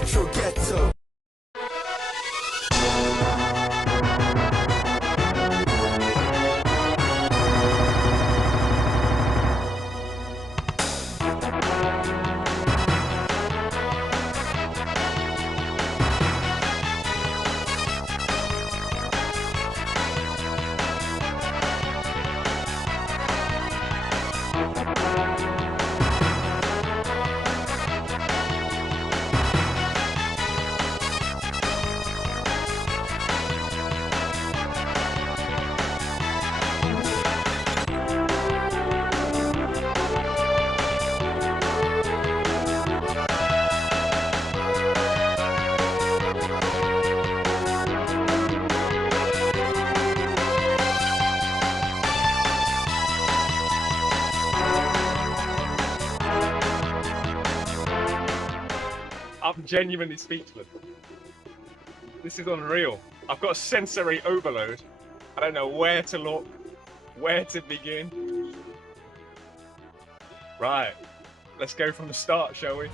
retro ghetto. I'm genuinely speechless. This is unreal. I've got a sensory overload. I don't know where to look, where to begin. Right, let's go from the start, shall we?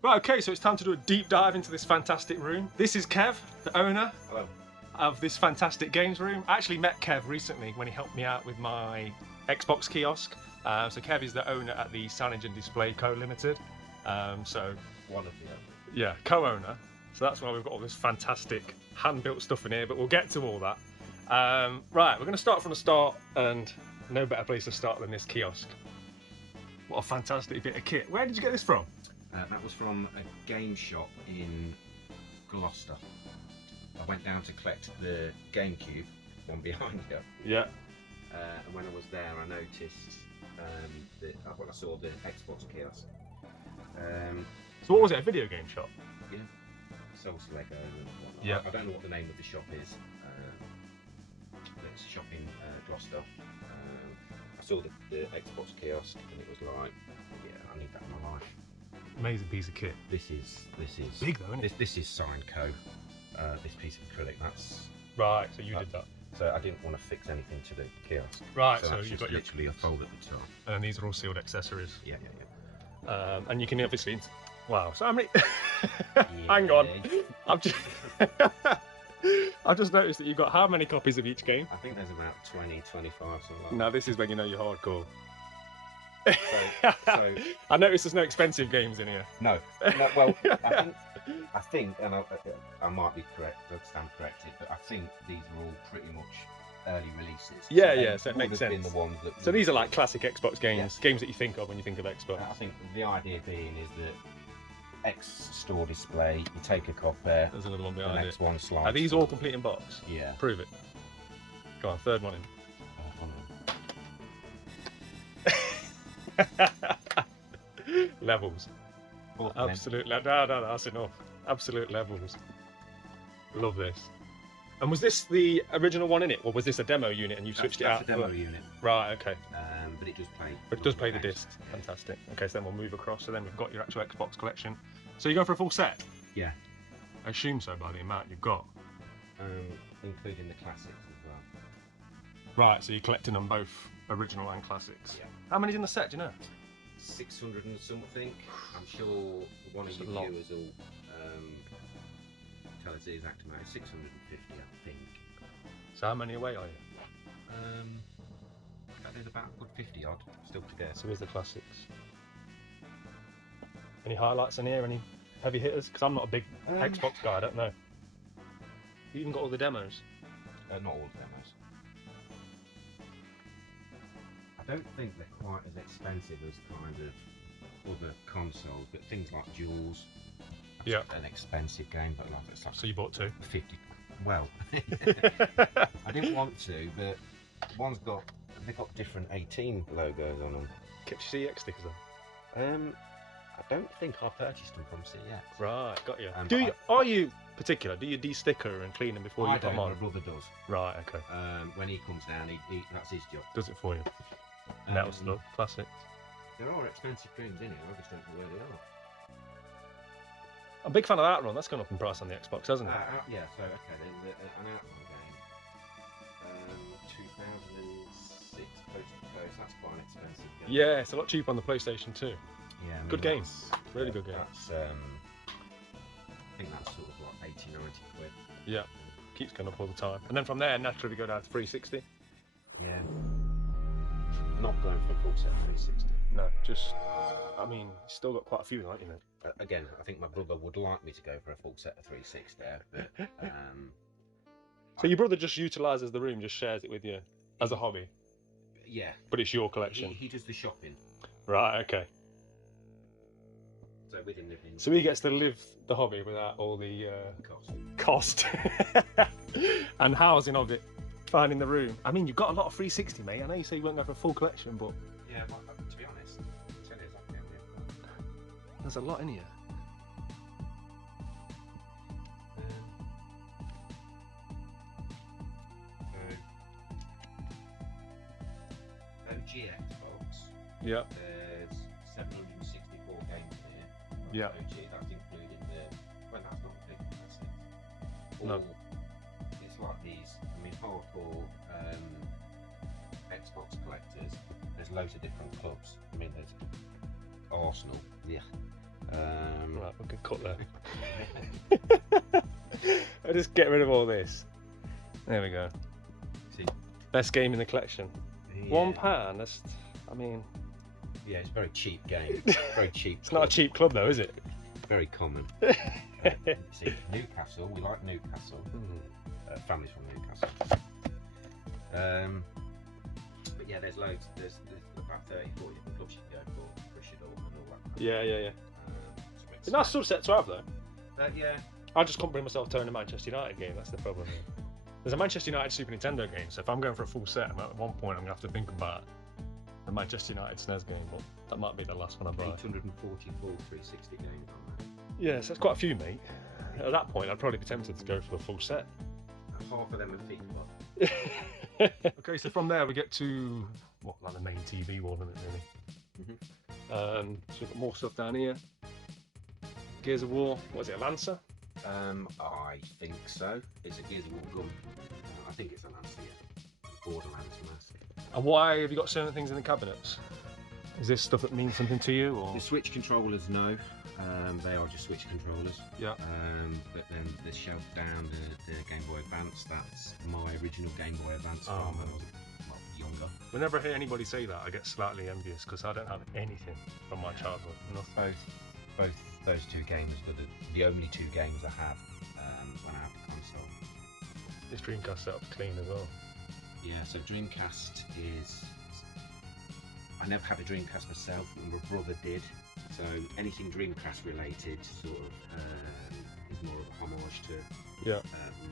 Right, okay, so it's time to do a deep dive into this fantastic room. This is Kev, the owner. Hello. Of this fantastic games room. I actually met Kev recently when he helped me out with my Xbox kiosk. So Kev is the owner at the Signage and Display Co Limited. So One of the others. yeah, co-owner. So that's why we've got all this fantastic hand-built stuff in here, but we'll get to all that. Right, we're going to start from the start, and no better place to start than this kiosk. What a fantastic bit of kit. Where did you get this from? That was from a game shop in Gloucester. I went down to collect the GameCube, one behind you. Yeah. And when I was there, I noticed when I saw the Xbox kiosk. So what was it, a video game shop? Yeah, sells Lego and whatnot. Yeah. I don't know what the name of the shop is. But it's a shop in Gloucester. I saw the Xbox kiosk and it was like, yeah, I need that in my life. Amazing piece of kit. This is Big though, isn't it? This is Sign Co. This piece of acrylic. That's Right, so you did that. so I didn't want to fix anything to the kiosk. Right, So so that's you've just got your... literally a fold at the top. And these are all sealed accessories. Yeah, yeah, And you can obviously... Wow, so how many... yeah. Hang on. I've just... I've just noticed that you've got how many copies of each game? I think there's about 20, 25, something like Now this is when you know you're hardcore. that. So I noticed there's no expensive games in here. no, well, I think, and I might be correct, I stand corrected, but I think these are all pretty much early releases. Yeah, they yeah, so it would makes have been sense. the ones that. So these are like classic Xbox games, Yeah. games that you think of when you think of Xbox. I think the idea being is that X store display, you take a copy, the There's another one behind next it. one slides. Are these all complete in box? Yeah. Prove it. Go on, third one in. Levels. Absolute no, that's enough. Absolute levels. Love this. And was this the original one in it, or was this a demo unit and you switched it out? That's a demo unit, Right, okay. but it does play. But it does play the discs. Fantastic. Okay, so then we'll move across. So then we've got your actual Xbox collection. So you go for a full set? Yeah, I assume so by the amount you've got. including the classics as well. Right, so you're collecting them both original and classics. Yeah. How many's in the set, do you know? 600 and something. I'm sure one of That's a your lot. viewers will tell us the exact amount. 650, I think. So how many away are you? There's about a good 50 odd still to go. So here's the classics. Any highlights in here? Any heavy hitters? Because I'm not a big Xbox guy, I don't know. You even got all the demos? Not all the demos. I don't think they're quite as expensive as kind of other consoles, but things like Jules. That's Yeah. an expensive game, but like it's like So you bought two? 50. Well, I didn't want to, but they've got different 18 logos on them. Kept your CX stickers on? I don't think I purchased them from CX. Right, got you. Um, Do but you, are you particular? Do you de-sticker and clean them before you I put them don't, on? my brother does. Right, okay. When he comes down, that's his job. Does it for you? Metal stuff, classic. There are expensive games in it, I just don't know where they are. I'm a big fan of Outrun. That's gone up in price on the Xbox, hasn't it? Yeah, so okay, then an Outrun game, 2006 Coast to Coast, that's quite an expensive game. Yeah, it's a lot cheaper on the PlayStation 2. Yeah, I mean, Good game. that's- Really yeah, good game. That's I think that's sort of like 80, 90 quid. Yeah, keeps going up all the time. And then from there, naturally go down to 360. Yeah. Not going for a full set 360. No, just, I mean, still got quite a few, like, you know. Again, I think my brother would like me to go for a full set of 360 there, but So your brother just utilises the room, just shares it with you as a hobby, yeah, but it's your collection. he does the shopping, Right, okay. so with him living. So he gets to live the hobby without all the Cost. cost and housing of it, finding the room. I mean, you've got a lot of 360, mate. I know you say you won't go for a full collection, but Yeah, well, to be honest, I'll tell you exactly how many. there's a lot in here. OG Xbox. Yeah. There's 764 games in here. That's Yeah. OG. That's including the. Well, that's not big. That's it. No. All- It's like these. I mean, hardcore Xbox collectors. There's loads of different clubs. I mean, there's Arsenal. Yeah. Right, we can cut there. I'll just get rid of all this. There we go. See, Best game in the collection. yeah. £1. That's, I mean, Yeah, it's a very cheap game. Very cheap. it's not a cheap club though, is it? Very common. See, Newcastle. We like Newcastle. Families from Newcastle. But yeah, there's loads. There's about 30, 40 different clubs you can go for, Bristol and all that. Yeah. So It's a nice subset to have though. yeah. I just can't bring myself to own a Manchester United game. That's the problem. There's a Manchester United Super Nintendo game, so if I'm going for a full set, at one point I'm gonna have to think about the Manchester United SNES game, but that might be the last one I buy. 844 360 games on there. Yeah, so that's quite a few, mate. At that point, I'd probably be tempted to go for the full set. Half of them are FIFA. Okay, so from there we get to what, like the main TV wall, isn't it, really? So we've got more stuff down here. Gears of War. What is it, a Lancer? I think so. It's a Gears of War gun. I think it's a Lancer, yeah. Borderlands mask. And why have you got certain things in the cabinets? Is this stuff that means something to you, or? The Switch controllers, no. They are just Switch controllers. Yeah. But then the shelf down, the Game Boy Advance, that's my original Game Boy Advance Oh, from when I man. was younger. Whenever I hear anybody say that, I get slightly envious because I don't have anything from my childhood. Nothing. Both those two games were the only two games I have when I had the console. This Dreamcast setup's clean as well. Yeah, so Dreamcast is. I never had a Dreamcast myself, but my brother did. So anything Dreamcast related sort of is more of a homage to Yeah.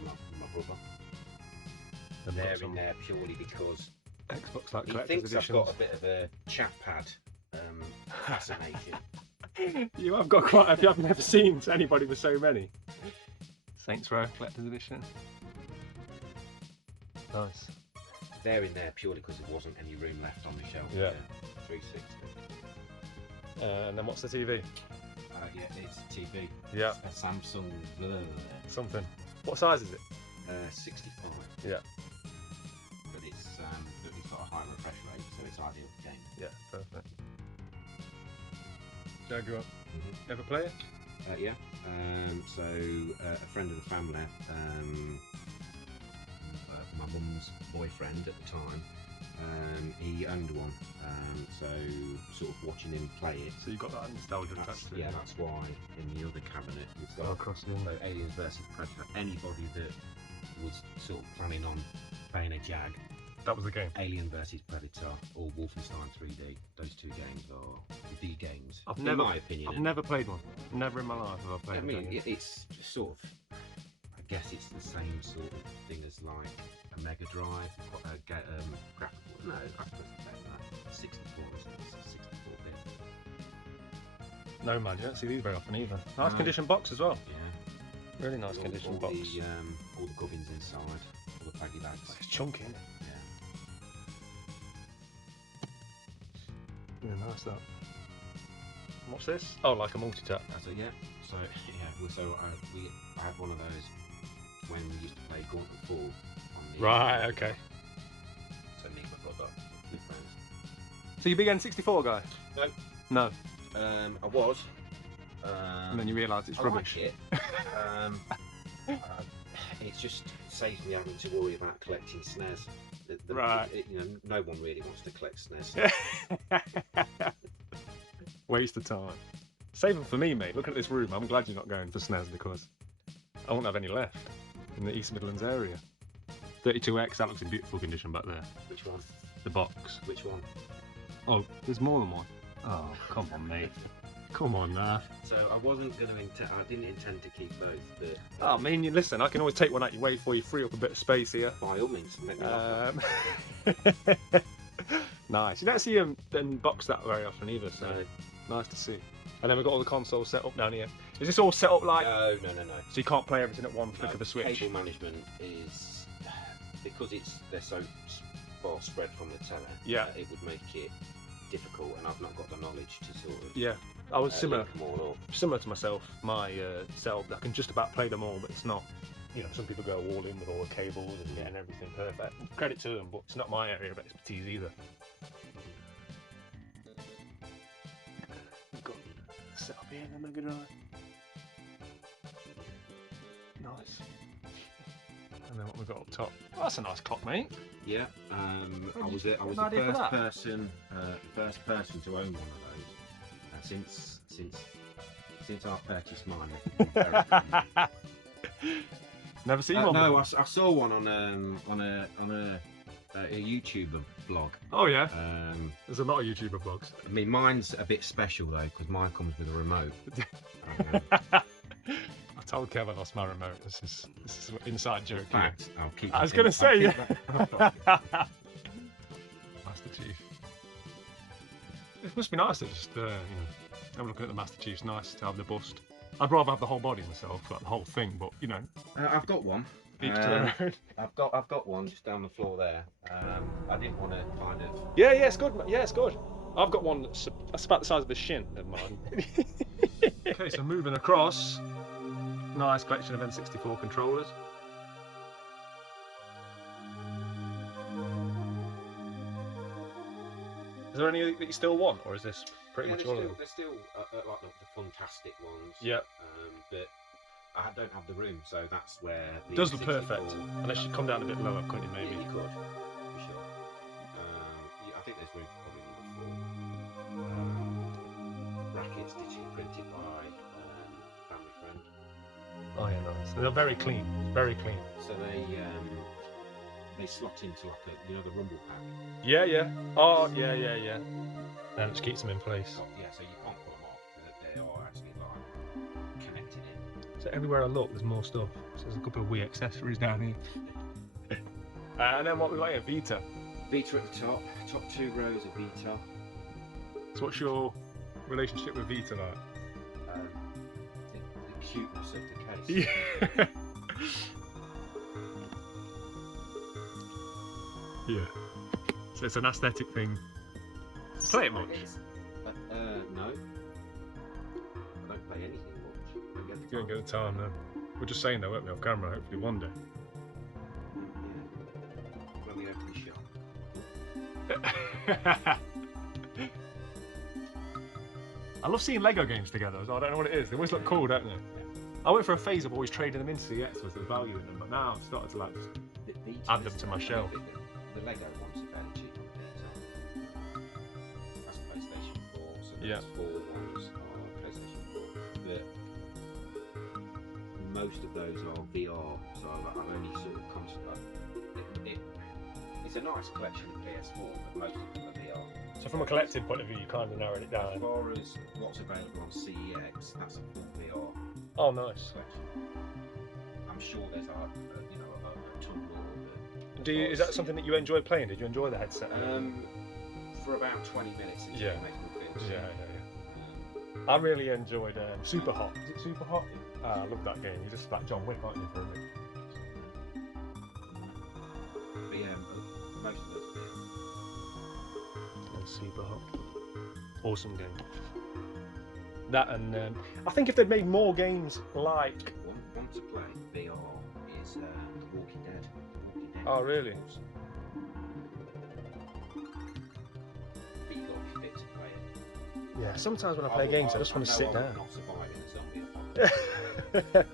my brother. They've got They're some in there purely because Xbox like he collector's thinks I've editions. got a bit of a chat pad fascination. You have got quite. If you haven't ever seen anybody with so many. Saints Row collector's edition. Nice. They're in there purely because there wasn't any room left on the shelf. Yeah. 360. And then what's the TV? Yeah, it's TV. Yeah. It's a Samsung Something. What size is it? 65. Yeah. But it's got a high refresh rate, so it's ideal for gaming. Yeah, perfect. Jaguar. Ever play it? Yeah. So a friend of the family, my mum's boyfriend at the time, he owned one. So sort of watching him play it. So you've got that nostalgia attached to it. Yeah, that's why in the other cabinet we've got across the so Aliens versus Predator. Anybody that was sort of planning on playing a Jag, That was the game. Alien versus Predator or Wolfenstein 3D, those two games are the games. I've in never, my opinion. I've never played one. Never in my life have I played I mean, one. it's sort of. I guess it's the same sort of thing as like a Mega Drive, graphical. No, I suppose it's better than that. 64 is 64 bit. No man, you don't see these very often either. Nice No. condition box as well. Yeah. Really nice condition box. All the gubbins inside, all the baggy bags. It's chunky, isn't it? Yeah. Yeah, nice that. What's this? Oh, like a multi-tap. So yeah. So yeah. So I had one of those when we used to play Gauntlet 4 on the. Right, okay. So me and my brother, with friends. So you big N64 guy? No. No. I was. And then you realised it's I rubbish. like it. It just saves me having to worry about collecting SNES. Right. You know, no one really wants to collect SNES. Waste of time. Save them for me, mate. Look at this room. I'm glad you're not going for SNES because I won't have any left in the East Midlands area. 32X, that looks in beautiful condition back there. Which one? The box. Which one? Oh, there's more than one. Oh, come on, mate. Come on, now. So I wasn't going to I didn't intend to keep both, but... Oh, I mean, listen, I can always take one out your way for you, free up a bit of space here. By all means, make me laugh. Nice. You don't see them box that very often either, so nice to see. And then we've got all the consoles set up down here. Is this all set up like... No. So you can't play everything at one flick of a switch? Cable management is... Because they're so far spread from the teller, yeah, it would make it difficult, and I've not got the knowledge to sort of... Yeah, I was similar to myself. My setup, I can just about play them all, but it's not... You know, some people go all in with all the cables and getting everything perfect. Credit to them, but it's not my area of expertise either. We've got set up here in the Mega Drive. Nice. And then what we've got up top. Oh, that's a nice clock, mate. Yeah, I was the first person to own one of those. Since I purchased mine. Never seen one. No, I saw one on a YouTuber blog. Oh yeah. There's a lot of YouTuber blogs. I mean, mine's a bit special though because mine comes with a remote. I told Kev I lost my remote. This is an inside joke. In fact, I'll keep. I was going to say. Master Chief. It must be nice to just I'm looking at the Master Chief's nice to have the bust. I'd rather have the whole body myself, like the whole thing, but you know. I've got one. Each to their own. I've got one just down the floor there. I didn't want to kind of. Yeah, it's good. Yeah, it's good. I've got one that's about the size of a shin. Never mind. Okay, so moving across, nice collection of N64 controllers. Is there any that you still want, or is this pretty much all of them? They're still like the fantastic ones. Yeah. But I don't have the room, so that's where. It does look perfect. Unless you come down a bit lower, couldn't you? Maybe. Yeah, you could, for sure. Yeah, I think there's room for probably number 4. Brackets digitally printed by family friend. Oh yeah, nice. They're very clean. Very clean. So they slot into like the rumble pack. Yeah. Oh yeah. That just keeps them in place. Yeah, so you can't pull them off. They are actually like connected in. So everywhere I look, there's more stuff. So there's a couple of Wii accessories down here. And then what we got here, Vita. Vita at the top 2 rows of Vita. So what's your relationship with Vita like? The cuteness of the case. Yeah. Yeah. So it's an aesthetic thing. Play it much? No. I don't play anything much. You don't get the time then. We're just saying though, won't we, off camera, hopefully one day. Yeah. When we open the shop. I love seeing Lego games together, so I don't know what it is. They always look cool, don't they? I went for a phase of always trading them into CX with the value in them, but now I've started to like add them to my shelf. The Lego ones are fairly cheap on Vita. That's PlayStation 4, so there's 4 ones are PlayStation 4. But most of those are VR, so I've only sort of it's a nice collection of PS4, but most of them are VR. So from a collective point of view, you kind of narrowed it down. As far as what's available on CEX, that's a full VR. Oh, nice. Collection. I'm sure there's a ton more. Is that something that you enjoy playing? Did you enjoy the headset? For about 20 minutes, it yeah. makes me feel sick. I really enjoyed Super Hot. Is it Super Hot? I love that game. You're just like John Wick, aren't you, for a bit? But yeah, most of those are Super Hot. Awesome game. That and I think if they'd made more games like one to play VR is Walking Dead. Oh really? But you got to be fit to play it. Yeah, sometimes when I play games, I just want to sit down. Not surviving a zombie apocalypse.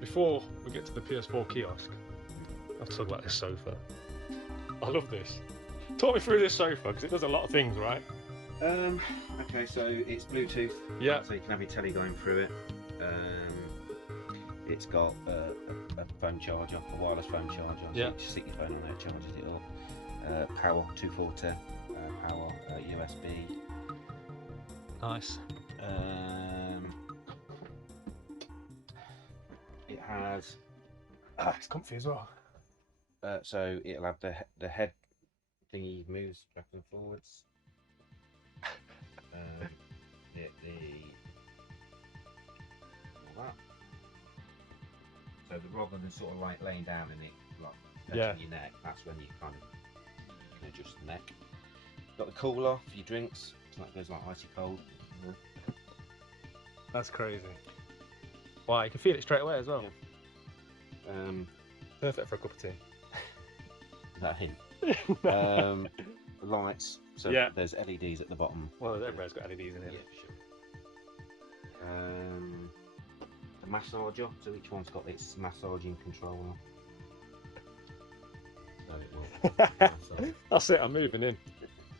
Before we get to the PS4 kiosk, I'll talk about this sofa. I love this. Talk me through this sofa because it does a lot of things, right? Okay, so it's Bluetooth. Yeah. So you can have your telly going through it. It's got a phone charger, a wireless phone charger. So Yeah. you just stick your phone on there, charges it up. Power 240, power USB. Nice. It has. It's comfy as well. So it'll have the head thingy moves back and forwards. All that. So rather than sort of like laying down and it like touching your neck, that's when you kind of can adjust the neck. Got the cooler for your drinks, so that goes like icy cold. That's crazy. Wow, you can feel it straight away as well. Yeah. Perfect for a cup of tea. Is that a hint? Lights. So Yeah. there's LEDs at the bottom. Well, everywhere's got LEDs in it. Yeah, for sure. The massager. So each one's got its massaging controller. So it will massage. That's it, I'm moving in.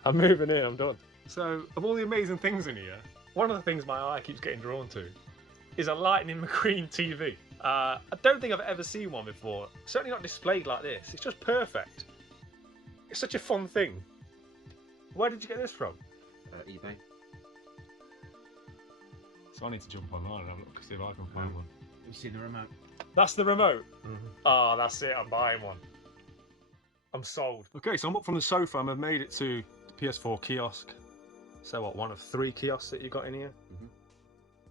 I'm moving in, I'm done. So, of all the amazing things in here, one of the things my eye keeps getting drawn to is a Lightning McQueen TV. I don't think I've ever seen one before. Certainly not displayed like this. It's just perfect. It's such a fun thing. Where did you get this from? eBay. So I need to jump online and have a look to see if I can find one. You see the remote? That's the remote? Ah, that's it, I'm buying one. I'm sold. Okay, so I'm up from the sofa and I've made it to the PS4 kiosk. So what, one of 3 kiosks that you got in here?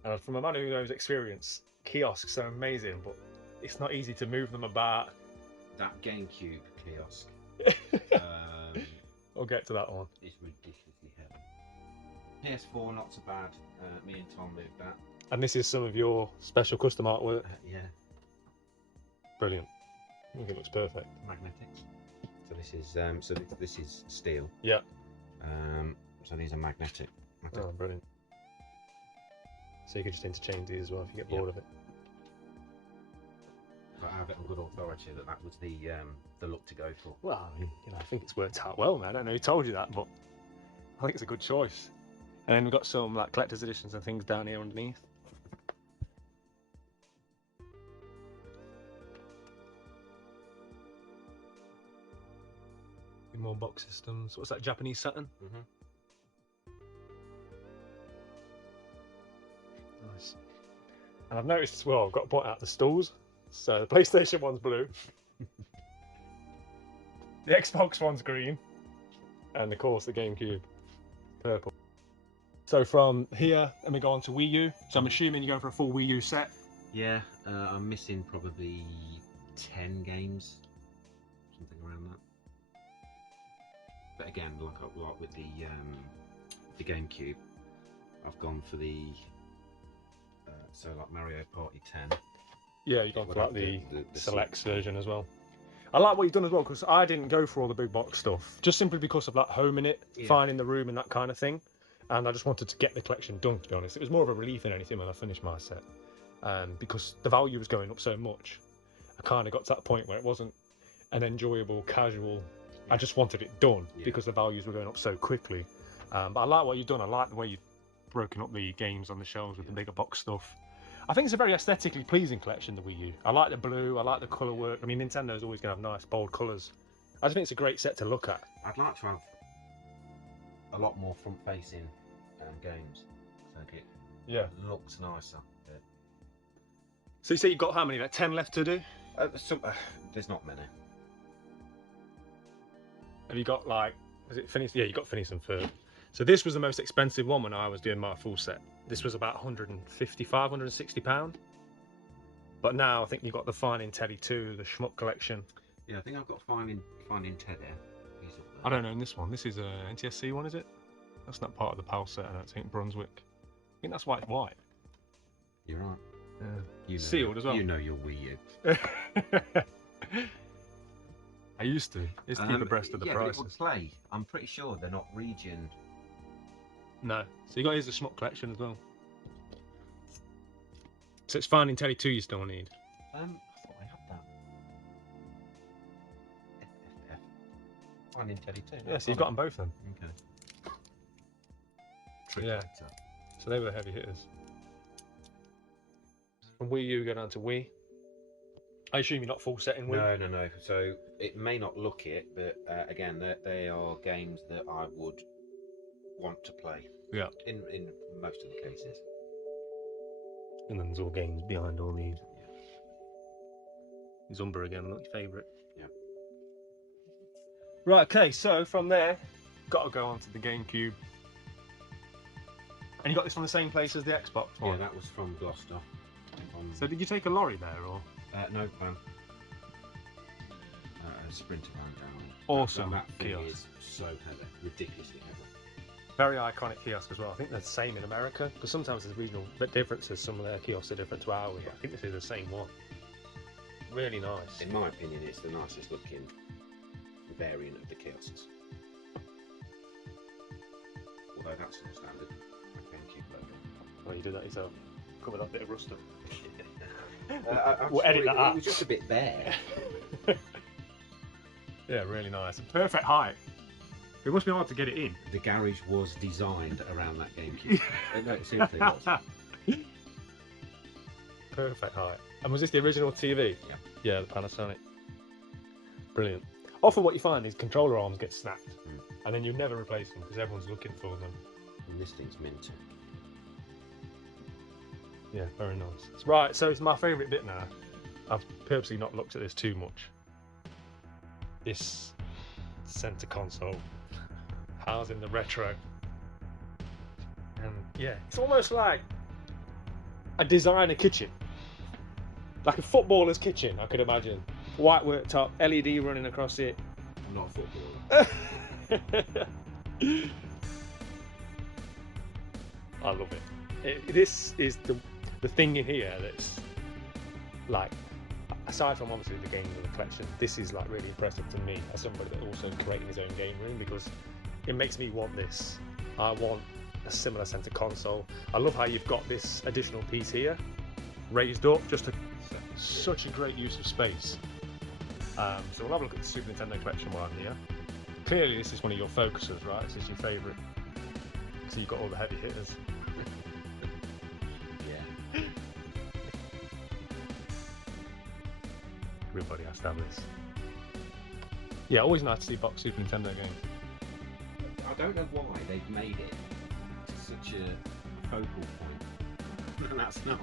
And from a man who knows experience, kiosks are amazing, but it's not easy to move them about. That GameCube kiosk. We'll get to that one. It's ridiculously heavy. PS4, not so bad. Me and Tom moved that. And this is some of your special custom artwork. Yeah. Brilliant. I think it looks perfect. Magnetic. So this is this is steel. Yeah. So these are magnetic. Oh, brilliant. So you could just interchange these as well if you get bored of it. But I have it on good authority that was the look to go for. Well, I mean, I think it's worked out well, man. I don't know who told you that, but I think it's a good choice. And then we've got some like collector's editions and things down here underneath. More box systems. What's that, Japanese Saturn? Nice. And I've noticed as well, I've got to point out the stools. So the PlayStation one's blue. The Xbox one's green. And of course the GameCube, purple. So from here, and we go on to Wii U. So I'm assuming you're going for a full Wii U set. Yeah, I'm missing probably 10 games, something around that. But again, like with the GameCube, I've gone for the so like Mario Party 10. Yeah, you've gone for like the Selects version as well. I like what you've done as well, because I didn't go for all the big box stuff, just simply because of like home in it, finding the room and that kind of thing. And I just wanted to get the collection done, to be honest. It was more of a relief than anything when I finished my set, because the value was going up so much. I kind of got to that point where it wasn't an enjoyable, casual. I just wanted it done because the values were going up so quickly. But I like what you've done. I like the way you've broken up the games on the shelves with the bigger box stuff. I think it's a very aesthetically pleasing collection, the Wii U. I like the blue, I like the colour work. I mean, Nintendo's always going to have nice, bold colours. I just think it's a great set to look at. I'd like to have a lot more front-facing games. So it looks nicer. Yeah. So you say you've got how many? Like 10 left to do? There's not many. Have you got like, was it Phineas? Yeah, you got Phineas and Ferb. So this was the most expensive one when I was doing my full set. This was about £155, £160. But now I think you've got the Finding Teddy 2, the Shmup collection. Yeah, I think I've got Finding Ted there. He's up there. I don't know in this one. This is a NTSC one, is it? That's not part of the PAL set, I don't think. Brunswick. I think that's why it's white. You're right. Yeah. You know, sealed as well. You know your Wii U. I used to. It's to keep abreast of the prices. But it would play. I'm pretty sure they're not region No. So you got here's the Schmuck collection as well. So it's Finding Teddy 2 you still need. I thought I had that. FFF. Finding Teddy too. Yeah, so you've got them both then. Okay. Trick Yeah. Collector. So they were the heavy hitters. From Wii U go down to Wii. I assume you're not full set in Wii? No. So it may not look it, but again, they are games that I would want to play. Yeah. In most of the cases. And then there's all games behind all these. Yeah. Zumba again, not your favourite. Yeah. Right, okay, so from there, got to go on to the GameCube. And you got this from the same place as the Xbox one? Yeah, that was from Gloucester. So did you take a lorry there, or? No, van. A Sprinter van down. Awesome That thing kiosk. is so heavy, ridiculously heavy. Very iconic kiosk as well. I think they're the same in America, because sometimes there's regional differences. Some of their kiosks are different to ours. Yeah. I think this is the same one. Really nice. In my opinion, it's the nicest looking variant of the kiosks. Although that's not standard. GameCube logo. Oh, you did that yourself. Covered that bit of rust up. I'm We'll sure edit that out. It was just a bit bare. Yeah, really nice. Perfect height. It must be hard to get it in. The garage was designed around that GameCube. No, seriously, it was. Perfect height. And was this the original TV? Yeah. Yeah, the Panasonic. Brilliant. Often what you find is controller arms get snapped, and then you never replace them because everyone's looking for them. And this thing's mint. Yeah, very nice. Right, so it's my favourite bit now. I've purposely not looked at this too much. This centre console, housing the retro. And yeah, it's almost like a designer kitchen. Like a footballer's kitchen, I could imagine. White worktop, LED running across it. I'm not a footballer. I love it. This is the thing in here that's like, aside from obviously the games and the collection, this is like really impressive to me as somebody that also creating his own game room, because it makes me want this. I want a similar centre console. I love how you've got this additional piece here, raised up, such a great use of space. So we'll have a look at the Super Nintendo collection while I'm here. Clearly this is one of your focuses, right? This is your favourite. So you've got all the heavy hitters. Yeah. Everybody has to have this. Yeah, always nice to see box Super Nintendo games. I don't know why they've made it such a focal point. And that's not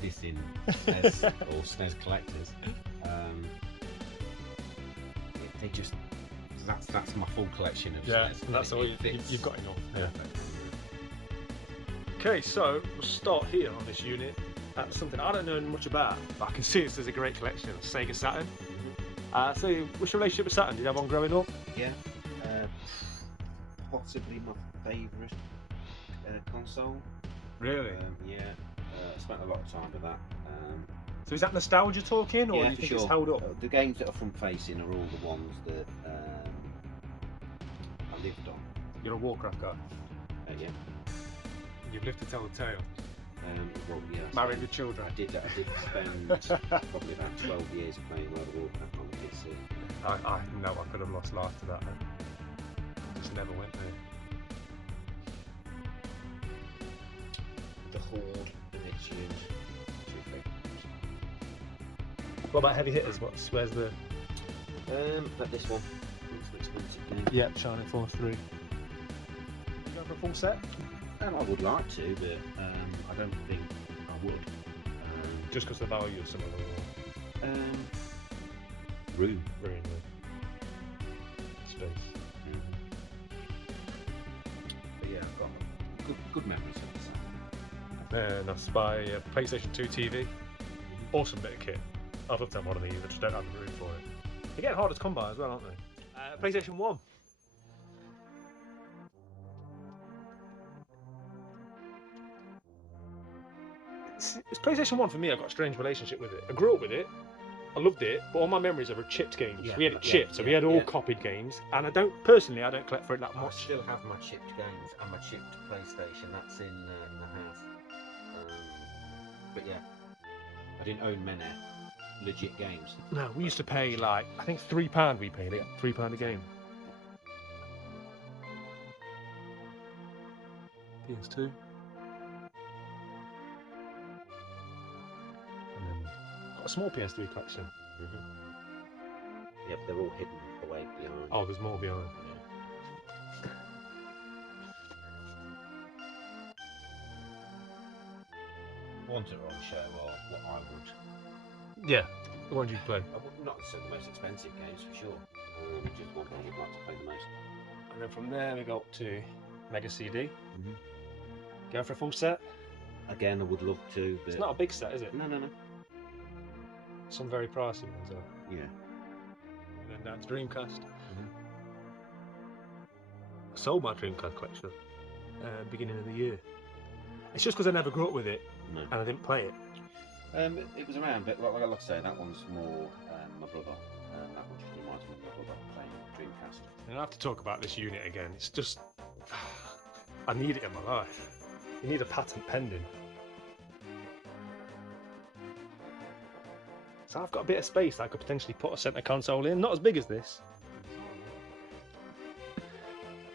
dissing SNES or SNES collectors. They just that's my full collection of SNES. That's all you've got enough. Yeah. Okay, so we'll start here on this unit. That's something I don't know much about, but I can see this as a great collection. Sega Saturn. So what's your relationship with Saturn? Did you have one growing up? Yeah. Possibly my favourite console. Really? Yeah. I spent a lot of time with that. So is that nostalgia talking, or yeah, do you think sure. it's held up? The games that are front facing are all the ones that I lived on. You're a Warcraft guy. Yeah. You've lived to tell the tale. Well, yeah. Married with children. I did spend probably about 12 years playing World of Warcraft on the PC. I know I could have lost life to that. Just never went there. The Horde and its use. What about heavy hitters? Where's the? But this one. It's an expensive game. Yeah, Shining Force 3. You go for a full set? I would like to, but I don't think I would. Just because the value of some of them. Room. Very in space. But yeah, I've got good memories of this. And that's by PlayStation 2 TV. Awesome bit of kit. I'd love to have one of these, I just don't have the room for it. They're getting harder to come by as well, aren't they? PlayStation 1. It's PlayStation 1 for me, I've got a strange relationship with it. I grew up with it, I loved it, but all my memories are of chipped games. Yeah, We had it yeah, chipped, so we yeah, had all yeah. copied games, and I don't collect for it that I much. still have my chipped games and my chipped PlayStation. That's in the house. But yeah, I didn't own many legit games. No, we used to pay like, I think £3 we paid it, £3 a game. PS2. And then got a small PS3 collection. Yep, they're all hidden away behind. Oh, there's more behind. Ones that are on show are what I would. Yeah, the ones you play. I would not necessarily the most expensive games for sure. Just one that you'd like to play the most. And then from there we go up to Mega CD. Go for a full set. Again, I would love to. But It's not a big set, is it? No. Some very pricey ones are. Yeah. And then down to Dreamcast. I sold my Dreamcast collection beginning of the year. It's just because I never grew up with it No. and I didn't play it. It was around, but like I say, that one's more my brother. That one just reminds me of my brother playing Dreamcast. And I have to talk about this unit again. It's just, I need it in my life. You need a patent pending. So I've got a bit of space I could potentially put a centre console in. Not as big as this.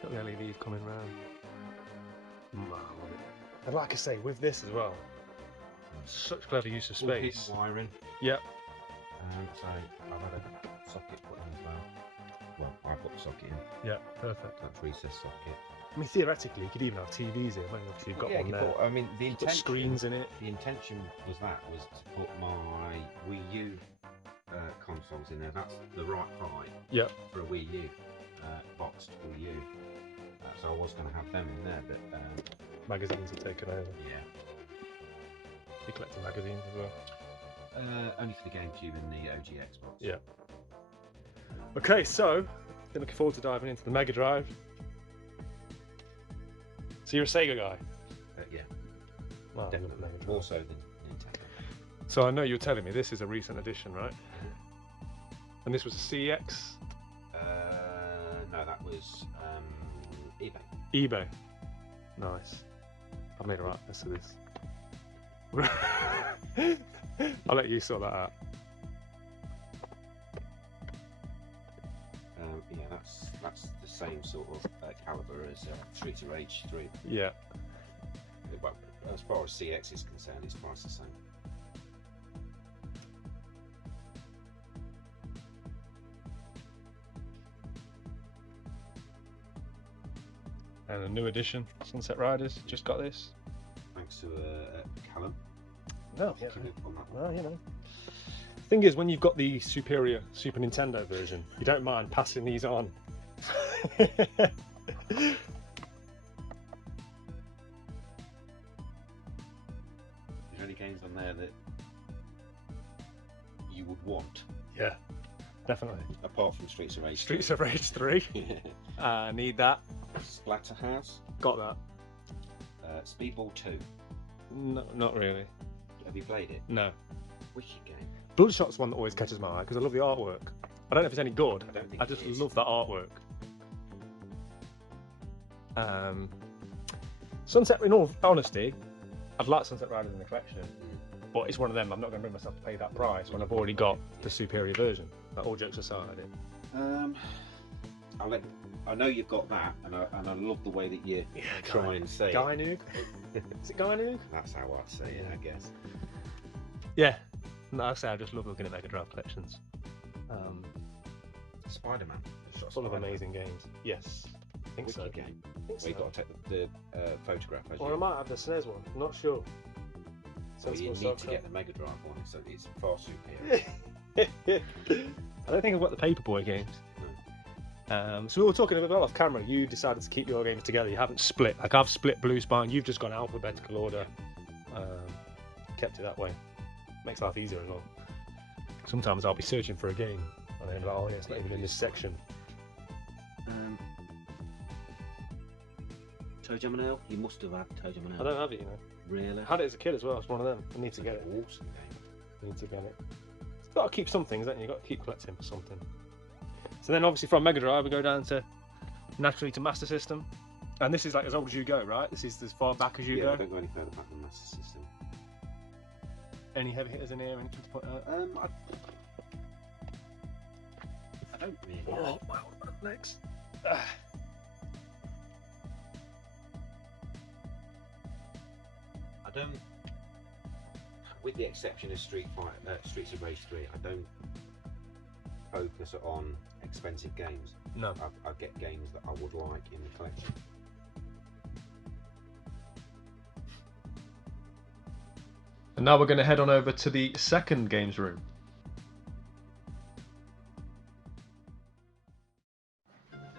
Got the LEDs coming round. I love it. And like I say, with this as well, such clever use of All hidden space. wiring. Yep. So I've had a socket put in as well. Well, I put the socket in. Yeah, perfect. That's recess socket. I mean, theoretically, you could even have TVs here. Maybe obviously you've got one there. I mean, the Put intention. screens in it. The intention was to put my Wii U consoles in there. That's the right height Yep. for a Wii U boxed Wii U. So I was going to have them in there, but Magazines are taken over. yeah. You're collecting magazines as well. Only for the GameCube and the OG Xbox. Yeah. Okay, so been looking forward to diving into the Mega Drive. So you're a Sega guy? Yeah. Well, I love Definitely. Mega Drive. More so than Nintendo. So I know you were telling me this is a recent edition, right? And this was a CX? No, that was eBay. eBay. Nice. I made a right mess of this. I'll let you sort that out. Yeah, that's the same sort of caliber as Streets of Rage 3. Yeah. But as far as CX is concerned, it's priced the same. And a new edition, Sunset Riders. Just got this. Thanks to Callum. No, yeah. Keep it on that one. Well, you know. Thing is, when you've got the superior Super Nintendo version, you don't mind passing these on. Is there any games on there that you would want? Yeah, definitely. Apart from Streets of Rage. Streets of Rage 3. Need that. Splatterhouse. Got that. Speedball 2. No, not really. Have you played it? No. Wicked game. Bloodshot's one that always catches my eye because I love the artwork. I don't know if it's any good. I don't think I just it is. love that artwork. Sunset, in all honesty, I'd like Sunset Riders in the collection, but it's one of them. I'm not going to bring myself to pay that price when I've already got the superior version. But all jokes aside, I know you've got that, and I love the way that you try and say it. Gynoog? Is it Gynoog? That's how I'd say it, I guess. Yeah. No, I say I just love looking at Mega Drive collections. Spider-Man. Full of amazing games. Yes, I think so. Wicked game. I think Well, you've got to take the photograph as Or I you. might have the SNES one. I'm not sure. Well, you Sensible need to Software. get the Mega Drive one, so it's far superior. I don't think I've got the Paperboy games. So we were talking about off camera. You decided to keep your games together. You haven't split. Like I've split Blue Spine. You've just gone alphabetical order. Kept it that way. Makes life easier as well. Sometimes I'll be searching for a game and then like, oh yeah, it's not even in this section. Toe Jam and Ale? You must have had Toe Jam and I Ale. don't have it, you know. Really? I had it as a kid as well. It's one of them. I need to get it. Awesome game. I need to get it. got to keep some things, haven't you? You've got to keep collecting for something. So then obviously from Mega Drive we go down to naturally to Master System. And this is like as old as you go, right? This is as far back as you go. I don't go any further back than Master System. Any heavy hitters in here? Anything to point out? I don't really. Oh, wow, legs. I don't. With the exception of Streets of Rage 3, I don't focus on expensive games. No. I get games that I would like in the collection. And now we're going to head on over to the second games room.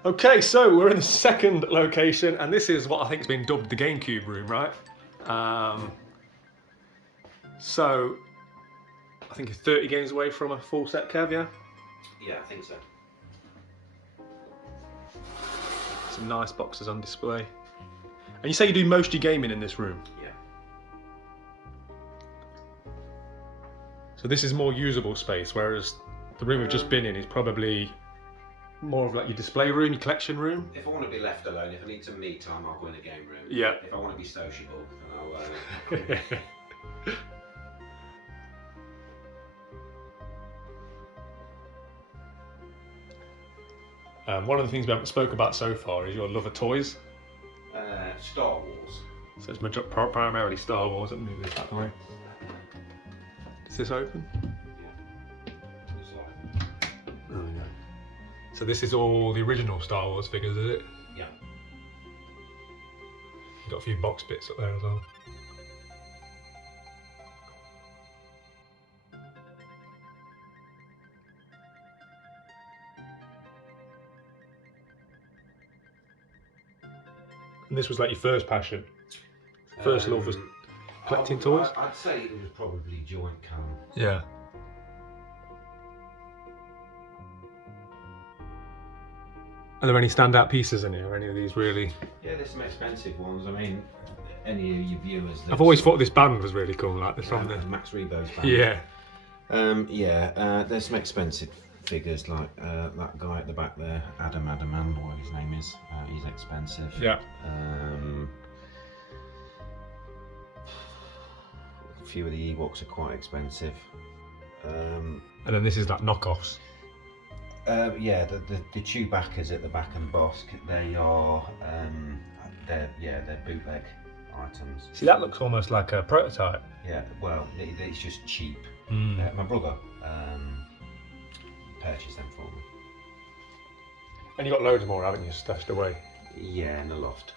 Okay, so we're in the second location, and this is what I think has been dubbed the GameCube room, right? So, I think you're 30 games away from a full set, Kev, yeah? Yeah, I think so. Some nice boxes on display. And you say you do most of your gaming in this room? Yeah. So this is more usable space, whereas the room we've just been in is probably more of like your display room, your collection room. If I want to be left alone, if I need some me time, I'll go in the game room. Yeah. If I want to be sociable, then I'll. One of the things we haven't spoke about so far is your love of toys. Star Wars. So it's primarily Star Wars. Let me move this out of the way. Is this open? Yeah. It's like, Oh yeah. So this is all the original Star Wars figures, is it? yeah. You've got a few box bits up there as well. And this was like your first passion? First love was collecting toys? I'd say it was probably joint cam. Yeah. Are there any standout pieces in here? Any of these really? Yeah, there's some expensive ones. I mean, any of your viewers. I've always thought this band was really cool, like this from the Max Rebo's band. Yeah. There's some expensive figures like that guy at the back there, Adam, what his name is. He's expensive. Yeah. A few of the Ewoks are quite expensive. And then this is like knockoffs. Yeah, the Chewbacca's at the back and Bosk, they are they're bootleg items. See, that looks almost like a prototype. Yeah, well, it's just cheap. Mm. My brother purchased them for me. And you got loads more, haven't you, stashed away? Yeah, in the loft.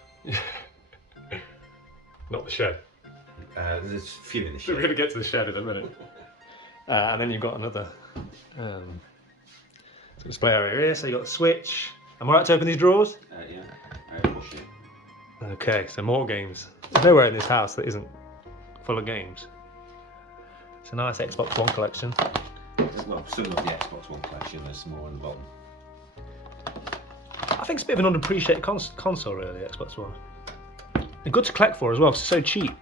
Not the shed. There's a few in the shed. We're going to get to the shed in a minute. And then you've got another display area here. So you've got the Switch. Am I right to open these drawers? Yeah, push it. Okay, so more games. There's nowhere in this house that isn't full of games. It's a nice Xbox One collection. Well, some of the Xbox One collection, there's some more on the bottom. I think it's a bit of an underappreciated console, really, Xbox One. They're good to collect for as well, 'cause they're so cheap.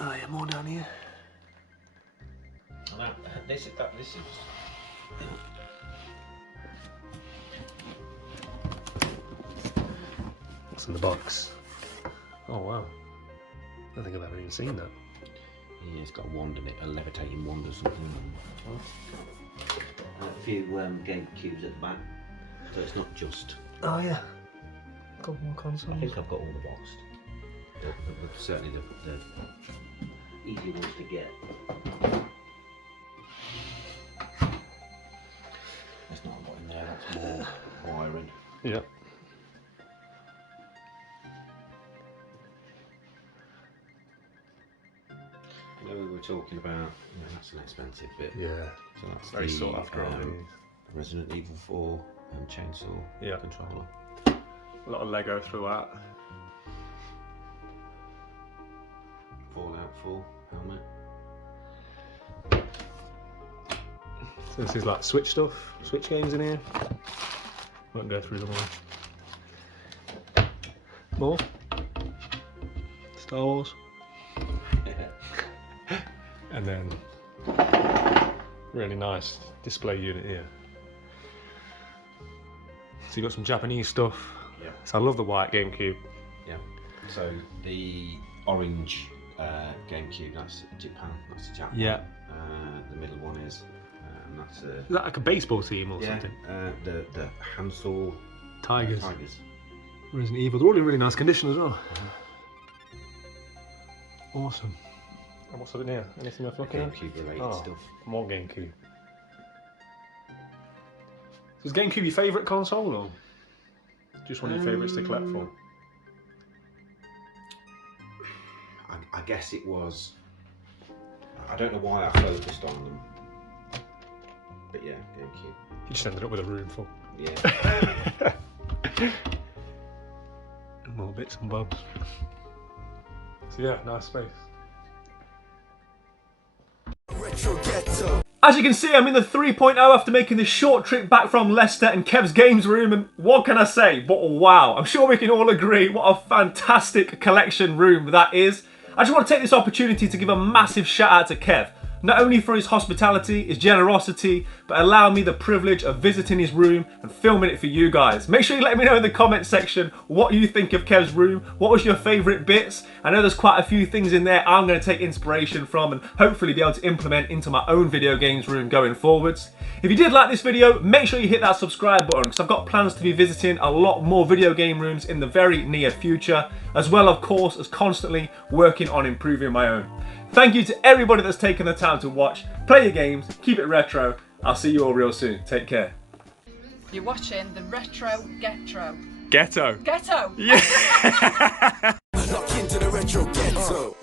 Oh yeah, more down here. This is. What's in the box? Oh wow. I don't think I've ever even seen that. Yeah, it's got a wand in it, a levitating wand or something. A few game cubes at the back, so it's not just. Oh yeah. Got more consoles. I think I've got all the boxed. Certainly the easy ones to get. There's not a lot in there, that's more wiring. Yeah. I know we were talking about, that's an expensive bit. Yeah. So that's Very sought after all these. Resident Evil 4 chainsaw controller. A lot of Lego throughout. Fallout 4 helmet. So this is like Switch stuff, Switch games in here. Won't go through them all. More. Star Wars. And then Really nice display unit here. So you've got some Japanese stuff. Yeah. So I love the white GameCube. Yeah. So the orange GameCube, that's Japan. That's a Japan. Yeah. The middle one is, that's a. Is that like a baseball team or something? The Hansel Tigers. Tigers. Resident Evil. They're all in really nice condition as well. Awesome. And what's up in here? Anything worth looking at? GameCube related stuff. More GameCube. So is GameCube your favourite console or just one of your favourites to collect for? I guess it was. I don't know why I focused on them, but yeah, GameCube. You just ended up with a room full. Yeah. More bits and bobs. So yeah, nice space. As you can see, I'm in the 3.0 after making this short trip back from Leicester and Kev's games room, and what can I say but wow, I'm sure we can all agree what a fantastic collection room that is. I just want to take this opportunity to give a massive shout out to Kev, not only for his hospitality, his generosity, but allow me the privilege of visiting his room and filming it for you guys. Make sure you let me know in the comment section what you think of Kev's room, what was your favourite bits. I know there's quite a few things in there I'm going to take inspiration from and hopefully be able to implement into my own video games room going forwards. If you did like this video, make sure you hit that subscribe button because I've got plans to be visiting a lot more video game rooms in the very near future, as well of course as constantly working on improving my own. Thank you to everybody that's taken the time to watch. Play your games, keep it retro. I'll see you all real soon. Take care. You're watching the Retro Ghetto. Ghetto. Ghetto! Yeah. Lock into the retro ghetto.